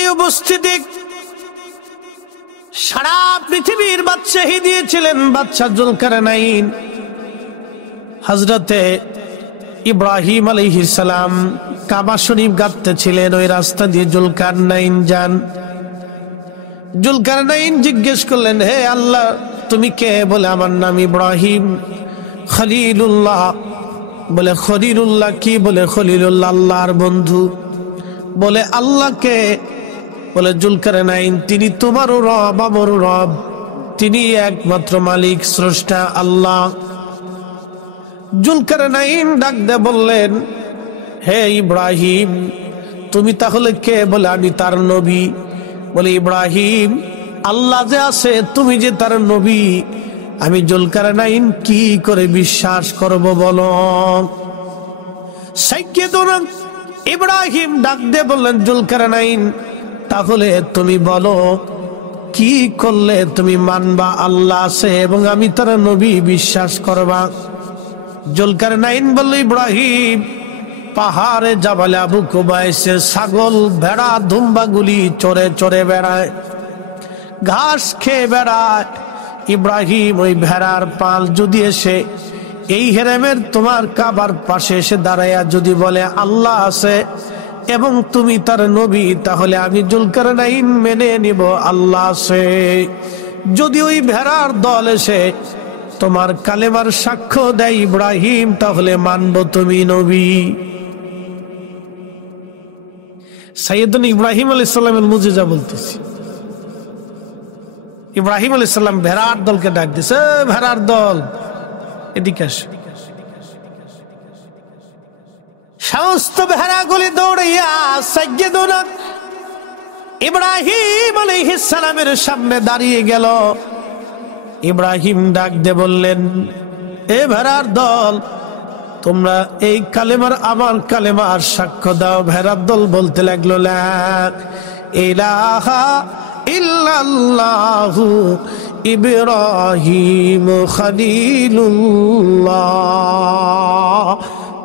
প্রিয় উপস্থিতি, সারা পৃথিবীর বাদশাহী দিয়েছিলেন বাদশা জুলকারনাইন। হযরতে ইব্রাহিম আলাইহিস সালাম কাবা শরীফ গাঁথতেছিলেন, ওই রাস্তা দিয়ে জুলকারনাইন যান। জুলকারনাইন জিজ্ঞেস করলেন, হে আল্লাহ তুমি কে? বলে আমার নাম ইব্রাহিম। খলিলুল্লাহ। বলে খলিলুল্লাহ কি? বলে খলিলুল্লাহ আল্লাহর বন্ধু। বলে আল্লাহ কে? বলে জুলকারনাইন তিনি তোমারও রব আমারও রব, তিনি একমাত্র মালিক স্রষ্টা আল্লাহ। জুলকারনাইন ডাক দিয়ে বললেন, হে ইব্রাহিম তুমি তাহলে কে? বলে আমি তার নবী। বলে ইব্রাহিম আল্লাহ যে আছে, তুমি যে তার নবী, আমি জুলকারনাইন কি করে বিশ্বাস করব বলো? সাইয়্যিদুনা ইব্রাহিম ডাক দিয়ে বললেন, জুলকারনাইন তাহলে তুমি বলো কি করলে তুমি মানবা আল্লাহ আছে এবং আমি তার নবী বিশ্বাস করবা? জুলকারনাইন বলল, ইব্রাহিম পাহাড়ে জাবালে আবু কুবাইসে ছাগল ভেড়া দুম্বাগুলি চড়ে চড়ে বেড়ায়, ঘাস খেয়ে বেড়ায়। ইব্রাহিম ওই ভেড়ার পাল যদি এসে এই হেরেমের তোমার কাবার পাশে এসে দাঁড়াইয়া যদি বলে আল্লাহ আছে এবং তুমি তার নবী, তাহলে আমি জুলকারনাইন মেনে নিব আল্লাহ আছে। যদি ওই ভেড়ার দল এসে তোমার কালেমার সাক্ষ্য দেয় ইব্রাহিম, তাহলে মানব তুমি নবী। সাইয়েদনা ইব্রাহিম আলাইহিস সালামের মুজিজা বলতেছি। ইব্রাহিম আলাইহিস সালাম ভেড়ার দলকে ডাক দিছে, ভেড়ার দল এদিকে আসো। সমস্ত ভেড়াগুলি দৌড়াইয়া সাইয়্যিদুনা ইব্রাহিম আলাইহিস সালামের সামনে দাঁড়িয়ে গেল। ইব্রাহিম ডাক দিয়ে বললেন, এ ভেড়ার দল তোমরা এই কালেমার আমার কালেমার সাক্ষ্য দাও। ভেড়ার দল বলতে লাগলো, লা ইলাহা ইল্লাল্লাহু ইব্রাহিম খলিলুল্লাহ।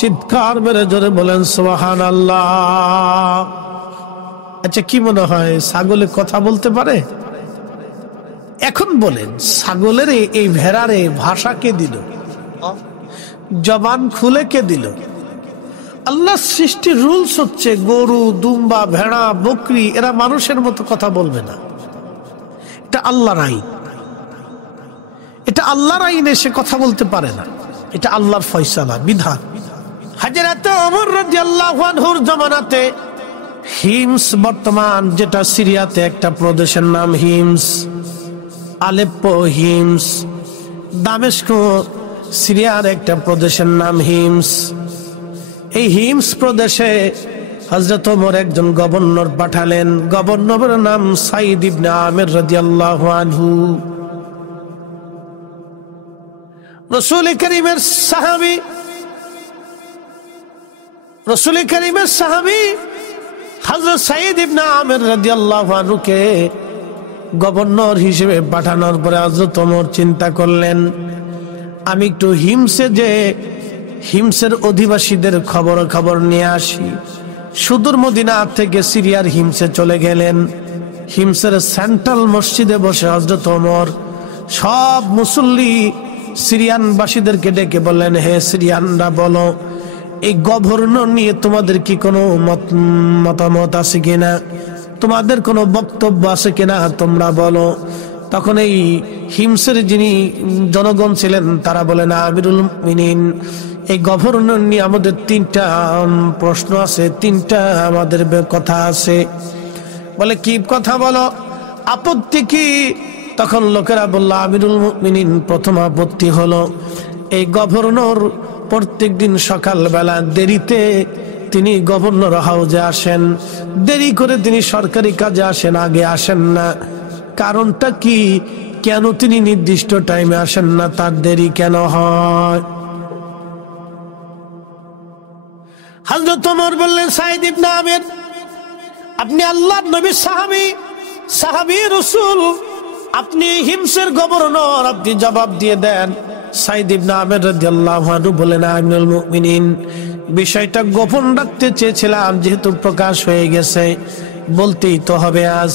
চিৎকার মেরে জোরে বলেন সুবহানাল্লাহ। আচ্ছা কি মনে হয় ছাগলে কথা বলতে পারে? এখন বলেন ছাগলের এই ভেড়ারে ভাষা কে দিল? জবান খুলে কে দিল? আল্লাহ সৃষ্টির রুলস হচ্ছে গরু দুম্বা ভেড়া বকরি এরা মানুষের মতো কথা বলবে না। এটা আল্লাহর আইন, এটা আল্লাহর আইনে সে কথা বলতে পারে না, এটা আল্লাহর ফয়সালা বিধান। হযরত ওমর রাদিয়াল্লাহু আনহুর জামানাতে হিমস, বর্তমান যেটা সিরিয়াতে একটা প্রদেশের নাম হিমস, আলেপ্পো হিমস, দামেস্ক সিরিয়ার একটা প্রদেশের নাম হিমস। এই হিমস প্রদেশে হযরত ওমর একজন গভর্নর পাঠালেন। গভর্নরের নাম সাইদ ইবনে আমির রাদিয়াল্লাহু আনহু। রাসূল কারীমের সাহাবী, রাসূল কারীমের সাহাবী হযরত সাইদ ইবনে আমির রাদিয়াল্লাহু আনহুকে গভর্নর হিসেবে পাঠানোর পরে হযরত ওমর চিন্তা করলেন, আমি একটু হিমসে যে হিমসের অধিবাসীদের খবর নিয়ে আসি। সুদূর মদিনা থেকে সিরিয়ার হিমসে চলে গেলেন। হিমসের সেন্ট্রাল মসজিদে বসে হযরত ওমর সব মুসল্লি সিরিয়ানবাসীদেরকে ডেকে বললেন, হে সিরিয়ানরা বলো এই গভর্নর নিয়ে তোমাদের কি কোনো মতামত আছে কিনা, তোমাদের কোনো বক্তব্য আছে কিনা তোমরা বলো। তখন এই হিমসের যিনি জনগণ ছিলেন তারা বলেন, আমিরুল মুমিনিন এই গভর্নর নিয়ে আমাদের তিনটা প্রশ্ন আছে, তিনটা আমাদের কথা আছে। বলে কি কথা বলো, আপত্তি কি? তখন লোকেরা বলল, আমিরুল মুমিনিন প্রথম আপত্তি হলো এই গভর্নর প্রত্যেক দিন সকালবেলা দেরিতে তিনি গভর্নর হাউজে আসেন, দেরি করে তিনি সরকারি কাজে আসেন, আগে আসেন না। কারণটা কি? কেন তিনি নির্দিষ্ট টাইমে আসেন না? তার দেরি কেন হয়? হযরত ওমর বললেন, সাইদ ইবনে আমির আপনি আল্লাহর নবীর সাহাবী রাসূল, আপনি হিমসের গভর্নর, আপনি জবাব দিয়ে দেন। সাইদ ইবনে আমির রাদিয়াল্লাহু আনহু বলেন, আমিরুল মুমিনিন বিষয়টা গোপন রাখতে চেয়েছিলাম, যেহেতু প্রকাশ হয়ে গেছে বলতেই তো হবে আজ।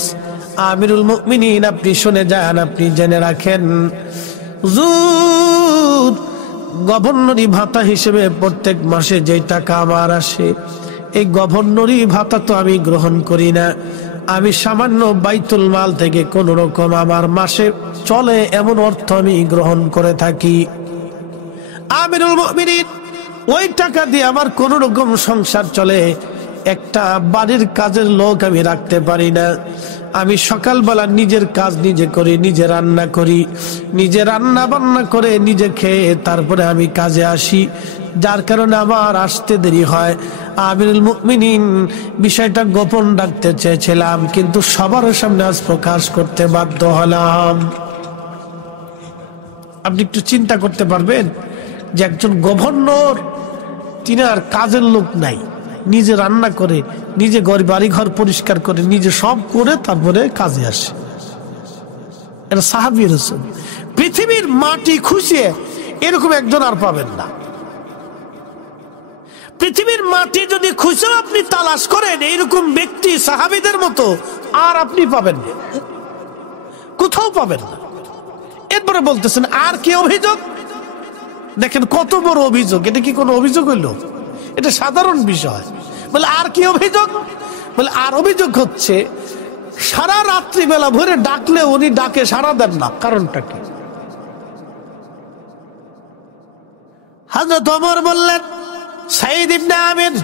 আমিরুল মুমিনিন, আপনি শুনে যান, আপনি জেনে রাখেন, হুজুর গভর্নরি ভাতা হিসেবে প্রত্যেক মাসে যে টাকা আমার আসে, এই গভর্নরি ভাতা তো আমি গ্রহণ করি না। আমি সামান্য বাইতুল মাল থেকে কোন রকম আমার মাসে চলে এমন অর্থ আমি গ্রহণ করে থাকি। আমিরুল মুমিনিন, ওই টাকা দিয়ে আমার কোন রকম সংসার চলে। একটা বাড়ির কাজের লোক আমি রাখতে পারি না। আমি সকালবেলা নিজের কাজ নিজে করি, নিজে রান্না করি, নিজে রান্না বান্না করে নিজে খেয়ে তারপরে আমি কাজে আসি, যার কারণে আমার আসতে দেরি হয়। আমিরুল মুমিনিন, বিষয়টা গোপন রাখতে চেয়েছিলাম, কিন্তু সবার সামনে আজ প্রকাশ করতে বাধ্য হলাম। আপনি একটু চিন্তা করতে পারবেন যে একজন গভর্নর, তিনি আর কাজের লোক নাই, নিজে রান্না করে, নিজে বাড়ি ঘর পরিষ্কার করে, নিজে সব করে তারপরে কাজে আসে। এটা সাহাবী রাসূল। পৃথিবীর মাটি খুঁজে এরকম একজন আর পাবেন না। পৃথিবীর মাটি যদি খুঁজে আপনি তালাশ করেন, এইরকম ব্যক্তি সাহাবীদের মতো আর আপনি পাবেন না, কোথাও পাবেন না। এরপরে বলতেছেন আর কি অভিযোগ? দেখেন কত বড় অভিযোগ। এটা কি কোনো অভিযোগ হইল? এটা সাধারণ বিষয়। বলে আর কি অভিযোগ? বলে আর অভিযোগ হচ্ছে, সারা রাত্রি বেলা ভরে ডাকলে উনি ডাকে সাড়া দেন না, কারণটা কি? হযরত ওমর বললেন, সাঈদ ইবনে আমির,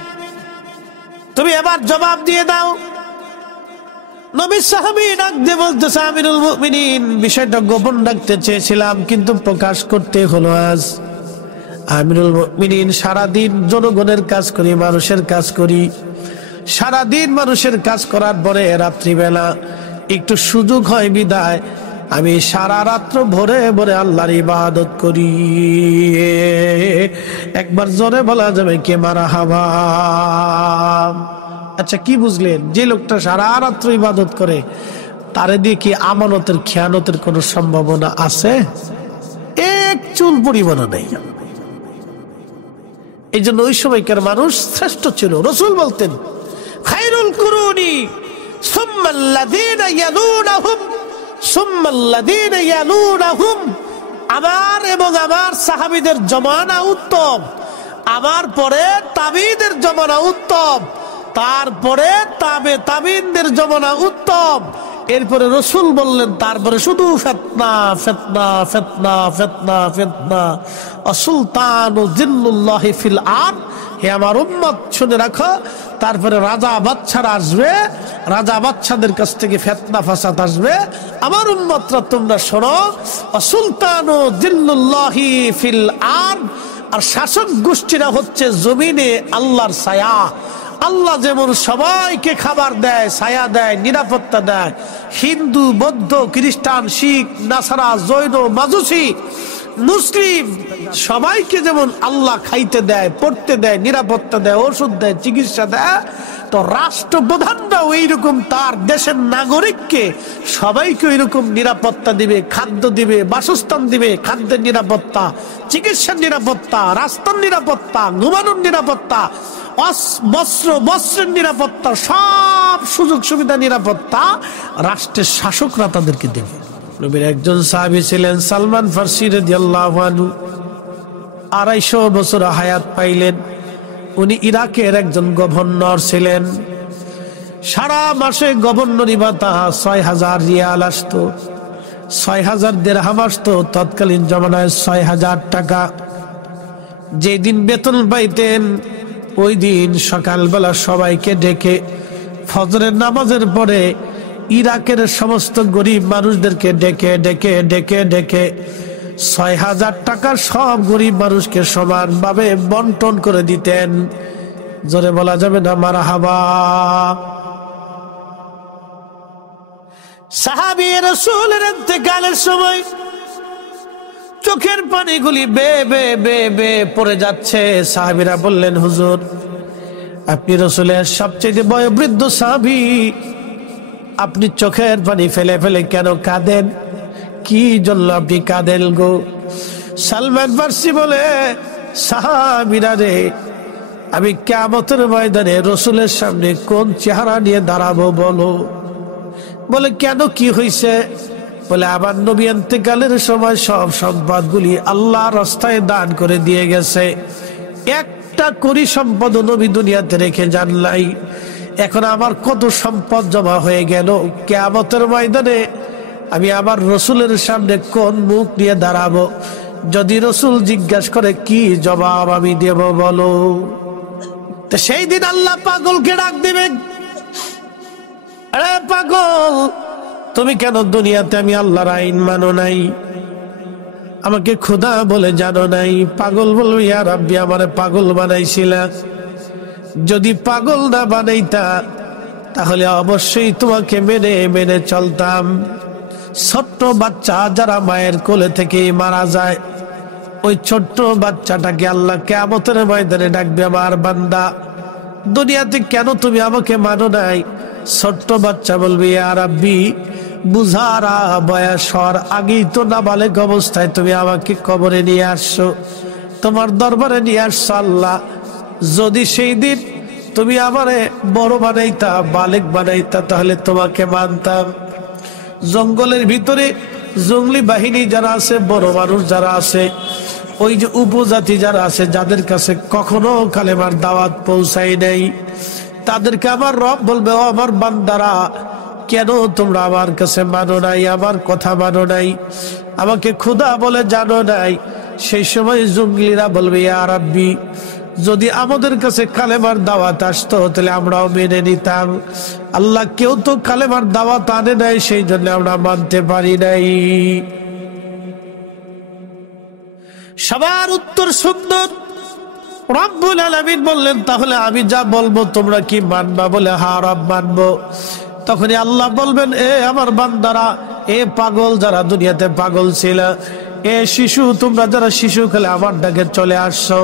তুমি এবার জবাব দিয়ে দাও। নবী সাহাবী ডাক দিয়ে বলতেছে, আমিরুল মুমিনিন, বিষয়টা গোপন রাখতে চেয়েছিলাম, কিন্তু প্রকাশ করতে হলো আজ। আমিরুল মুমিনিন, সারাদিন জনগণের কাজ করি, মানুষের কাজ করি। সারাদিন মানুষের কাজ করার পরে রাত্রিবেলা একটু সুযোগ হয় বিদায় আমি সারা রাত্র ভরে ভরে আল্লাহর ইবাদত করি। একবার জোরে বলা যাবে কে মারহাবা? আচ্ছা, কি বুঝলেন? যে লোকটা সারা রাত্র ইবাদত করে, তারে দিয়ে কি আমানতের খেয়ানতের কোন সম্ভাবনা আছে? এক চুল পরিমাণও নেই। এই জন্য ওই সময়কার মানুষ শ্রেষ্ঠ ছিল। রাসূল বলতেন, খায়রুল কুরুনি সুম্মাল্লাযীনা ইয়ালুনাহুম সুম্মাল্লাযীনা ইয়ালুনাহুম, আমার এবং আমার সাহাবীদের জমানা উত্তম, আমার পরে তাবিঈদের জমানা উত্তম, তারপরে তাবিঈদের জমানা উত্তম। এরপরে রাসূল বললেন, তারপরে শুধু ফিতনা ফিতনা ফিতনা ফিতনা ফিতনা, আসুলতানু জিল্লুল্লাহি ফিল আরদ। হে আমার উম্মত, শুনে রাখো, তারপরে রাজা বাদশারা আসবে, রাজা বাদশাদের কাছ থেকে ফিতনা ফাসাদ আসবে। আমার উম্মতরা তোমরা শোনো, আসুলতানু জিল্লুল্লাহি ফিল আরদ, আর শাসক গোষ্ঠীরা হচ্ছে জমিনে আল্লাহর ছায়া। আল্লাহ যেমন সবাইকে খাবার দেয়, ছায়া দেয়, নিরাপত্তা দেয়, হিন্দু, বৌদ্ধ, খ্রিস্টান, শিখ, নাসারা, জৈন, মাজুসি, মুসলিম সবাইকে যেমন আল্লাহ খাইতে দেয়, পড়তে দেয়, নিরাপত্তা দেয়, ওষুধ দেয়, চিকিৎসা দেয়, তো রাষ্ট্রপ্রধানরাও এইরকম তার দেশের নাগরিককে সবাইকে এইরকম নিরাপত্তা দিবে, খাদ্য দিবে, বাসস্থান দিবে, খাদ্যের নিরাপত্তা, চিকিৎসার নিরাপত্তা, রাস্তার নিরাপত্তা, ঘুমানোর নিরাপত্তা, বস্ত্রের নিরাপত্তা, সব সুযোগ সুবিধা নিরাপত্তা রাষ্ট্রের শাসকরা তাদেরকে দেবে। নবীর একজন সাহাবী ছিলেন সালমান ফারসি রাদিয়াল্লাহু আনহু, 250 বছর হায়াত পাইলেন। উনি ইরাকের একজন গভর্নর ছিলেন। সারা মাসে গভর্নরি ভাতা 6000 রিয়াল আসতো, 6000 দিরহাম আসতো, তৎকালীন জমানায় 6000 টাকা। যেদিন বেতন পাইতেন ওই দিন সকালবেলা সবাইকে ডেকে ফজরের নামাজের পরে ইরাকের সমস্ত গরিব মানুষদেরকে ডেকে ডেকে ডেকে ডেকে 6000 টাকা সব গরিব মানুষকে সমানভাবে বন্টন করে দিতেন। জোরে বলা যাবে না মারহাবা? সাহাবী রাসূলের ইন্তেকালের সময় চোখের পানিগুলি বে বে বে বে পড়ে যাচ্ছে। সাহাবীরা বললেন, হুজুর, আপনি রাসূলের সবচেয়ে বয়োবৃদ্ধ সাহাবী, আপনি চোখের পানি ফেলে ফেলে কেন কাঁদেন? কি জন্য আপনি কাঁদেন গো? সালমান ফারসি বলে, সাহাবীরা রে, আমি কিয়ামতের ময়দানে রসুলের সামনে কোন চেহারা নিয়ে দাঁড়াবো বলো। বলে কেন, কি হয়েছে? বলে আমার নবী ইন্তেকালের সময় সব সম্পদগুলি আল্লাহ রাস্তায় দান করে দিয়ে গেছে, একটা কোটি সম্পদ নবী দুনিয়াতে রেখে যান নাই। এখন আমার কত সম্পদ জমা হয়ে গেল, কিয়ামতের ময়দানে আমি আমার রসুলের সামনে কোন মুখ নিয়ে দাঁড়াবো? যদি রসুল জিজ্ঞাসা করে কি জবাব আমি দেব বলো? তো সেই দিন আল্লাহ পাগলকে ডাক দিবেন, আরে পাগল, তুমি কেন দুনিয়াতে আমি আল্লাহর আইন মানো নাই, আমাকে খোদা বলে জানো নাই? পাগল বলবে ইয়া রাব্বি, আমারে পাগল বানাইছিলা, যদি পাগল না বানাইতা তাহলে অবশ্যই তোমাকে মেনে মেনে চলতাম। ছোট্ট বাচ্চা যারা মায়ের কোলে থেকে মারা যায়, ওই ছোট্ট বাচ্চাটাকে আল্লাহ কিয়ামতের ময়দানে ডাকবে, আমার বান্দা দুনিয়াতে কেন তুমি আমাকে মানো নাই? ছোট্ট বাচ্চা বলবে ইয়া রাব্বি, বুঝারা বয়স হওয়ার আগেই তো নাবালেগ অবস্থায় তুমি আমাকে কবরে নিয়ে আসছো, তোমার দরবারে নিয়ে আসছো আল্লাহ। যদি সেই দিন তুমি আমারে বড় বানাইতা, বালেক বানাইতা, তাহলে তোমাকে মানতাম। জঙ্গলের ভিতরে জঙ্গলি বাহিনী যারা আছে, বড় মানুষ যারা আছে, ওই যে উপজাতি যারা আছে, যাদের কাছে কখনো কালেমার দাওয়াত পৌঁছায় নাই, তাদেরকে আমার রব বলবে, ও আমার বান্দারা, কেন তোমরা আমার কাছে মানো নাই, আমার কথা মানো নাই, আমাকে খোদা বলে জানো নাই? সেই সময় জঙ্গলিরা বলবে ইয়া রাব্বি, যদি আমাদের কাছে কালেমার দাওয়াত আসতো তাহলে আমরাও মেনে নিতাম। আল্লাহ, কেউ তো কালেমার দাওয়াত আনে নাই, সেই জন্য আমরা মানতে পারি নাই। সবার উত্তর সুন্দর। রব্বুল আলামিন বললেন, তাহলে আমি যা বলবো তোমরা কি মানবা? বলে হ্যাঁ রব, মানবো। তখনই আল্লাহ বলবেন, এ আমার বান্দারা, এ পাগল যারা দুনিয়াতে পাগল ছিল, এ শিশু তোমরা যারা শিশু খেলে আমার ডাকে চলে আসছো,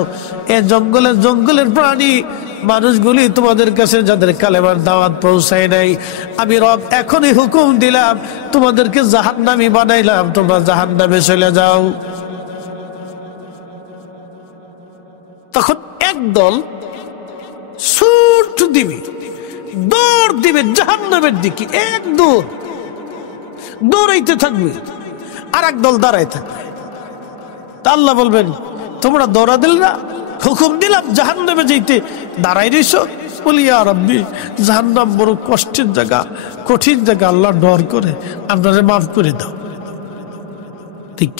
এ জঙ্গলের প্রাণী মানুষগুলি তোমাদের কাছে যাদের কালেমার দাওয়াত পৌঁছায় নাই, আমি রব এখনই হুকুম দিলাম, তোমাদেরকে জাহান্নামী বানাইলাম, তোমরা জাহান্নামে চলে যাও। তখন একদল ছুট দিবে, দৌড় দিবে জাহান্নামের দিকে, এক দৌড়াইতে থাকবে, আর একদল দাঁড়ায় থাকবে। আল্লাহ বলবেন, তোমরা দৌড়া দিল না, হুকুম দিলাম জাহান্নামে যেতে, দাঁড়াই রইছো? বলি ইয়া রাব্বি, জাহান্নাম বড় কষ্টের জায়গা, কঠিন জায়গা, আল্লাহ ডর করে, আপনারে মাফ করে দাও। ঠিক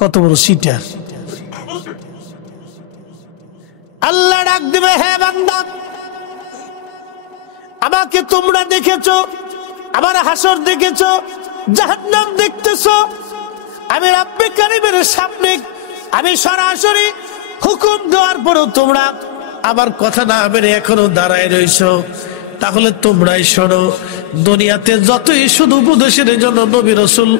কত বড় সিটার। আল্লাহ ডাক দিবে, হে বান্দা, আমাকে তোমরা দেখেছো, আমার হাসর দেখেছো, জাহান্নাম দেখতেছো, আমি রাব্বে কারীমের সামনে আমি সরাসরি হুকুম দেওয়ার পরেও তোমরা আমার কথা না মেনে এখনো দাঁড়ায় রইছো। তাহলে তোমরাই শোনো, দুনিয়াতে যতই শুধু উপদেশের জন্য নবী রাসূল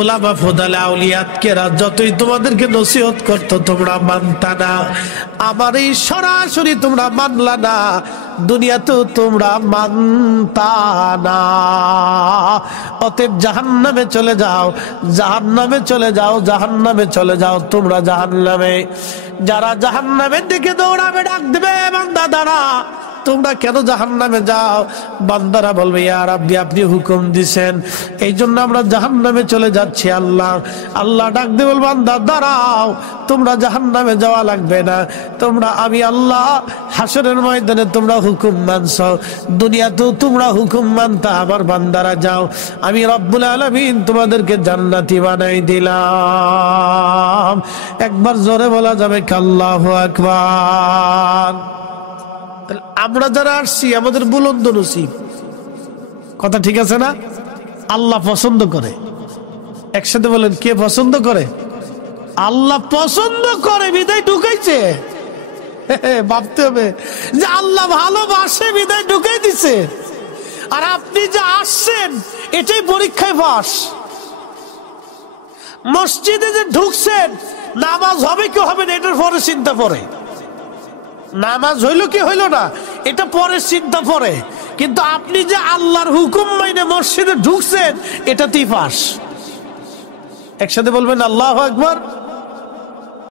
উলামা ফুদালা আউলিয়াত কেরা যতই তোমাদেরকে নসিহত করতো, তোমরা মানতা না। আমার এই সরাসরি তোমরা মানলা না, দুনিয়াতেও তোমরা মানতা না। অতএব জাহান্নামে চলে যাও, জাহান্নামে চলে যাও, জাহান্নামে চলে যাও, তোমরা জাহান্নামে। যারা জাহান্নামের দিকে দৌড়াবে ডাক দেবে, বান্দা দাঁড়া, তোমরা কেন জাহান্নামে যাও? বান্দারা বলবে ইয়া রাব্বি, আপনি হুকুম দিছেন, এই জন্য আমরা জাহান্নামে চলে যাচ্ছি। আল্লাহ ডাক দিয়ে বলবে, বান্দা দাঁড়াও, তোমরা জাহান্নামে যাওয়া লাগবে না, তোমরা আমি আল্লাহ হাসরের ময়দানে তোমরা হুকুম মানছো, দুনিয়াতেও তোমরা হুকুম মানতা, আমার বান্দারা যাও, আমি রব্বুল আলামিন তোমাদেরকে জান্নাতি বানাই দিলাম। একবার জোরে বলা যাবে আল্লাহু আকবার। আমরা যারা আসছি আমাদের বুলন্দ নসিব, কথা ঠিক আছে না? আল্লাহ পছন্দ করে। একসাথে বলেন, কে পছন্দ করে? আল্লাহ পছন্দ করে, বিদায় ঢুকাইছে। ভাবতে হবে যে আল্লাহ ভালোবাসে বিদায় ঢুকাই দিছে, আর আপনি যে আসছেন এটাই পরীক্ষায় পাস। মসজিদে যে ঢুকছেন, নামাজ হবে কি হবে না এটার পরে চিন্তা পড়ে, নামাজ হইল কি হইল না এটা পরে চিন্তা পড়ে, কিন্তু আপনি যে আল্লাহর হুকুম মাইনে মসজিদে ঢুকছেন এটাতেই পাস। একসাথে বলবেন আল্লাহু আকবার।